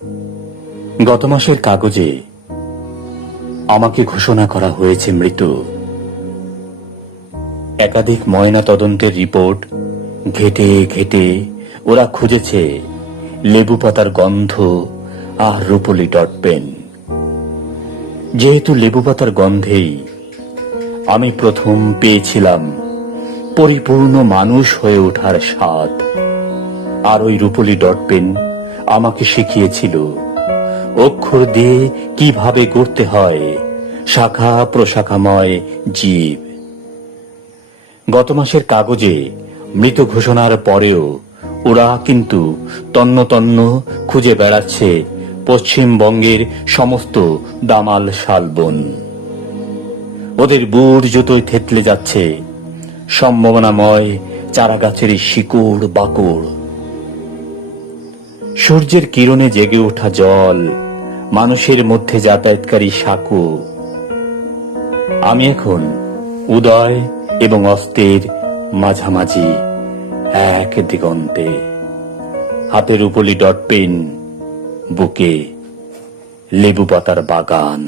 গত মাসের কাগজে আমাকে ঘোষণা করা হয়েছে মৃত। একাধিক ময়না তদন্তের রিপোর্ট ঘেটে ঘেটে ওরা খুঁজেছে লেবু পাতার গন্ধ আর রূপলি ডট পেন। যেহেতু লেবু পাতার গন্ধেই আমি প্রথম পেয়েছিলাম পরিপূর্ণ মানুষ হয়ে ওঠার স্বাদ, আর ওই রূপলি ডট পেন আমাকে শিখিয়েছিল অক্ষর দিয়ে কিভাবে গড়তে হয় শাখা প্রশাখাময় জীব। গত মাসের কাগজে মৃত ঘোষণার পরেও ওরা কিন্তু তন্ন তন্ন খুঁজে বেড়াচ্ছে পশ্চিমবঙ্গের সমস্ত দামাল শালবন। ওদের বুট জুতোয় থেতলে যাচ্ছে সম্ভাবনাময় চারাগাছের শিকড় বাকড়। সূর্যের কিরণে জেগে ওঠা জল, মানুষের মধ্যে যাতায়াতকারী সাঁকো। আমি এখন উদয় এবং অস্তের মাঝামাঝি এক দিগন্তে, হাতে রূপলি ডট পেন, বুকে লেবু পাতার বাগান।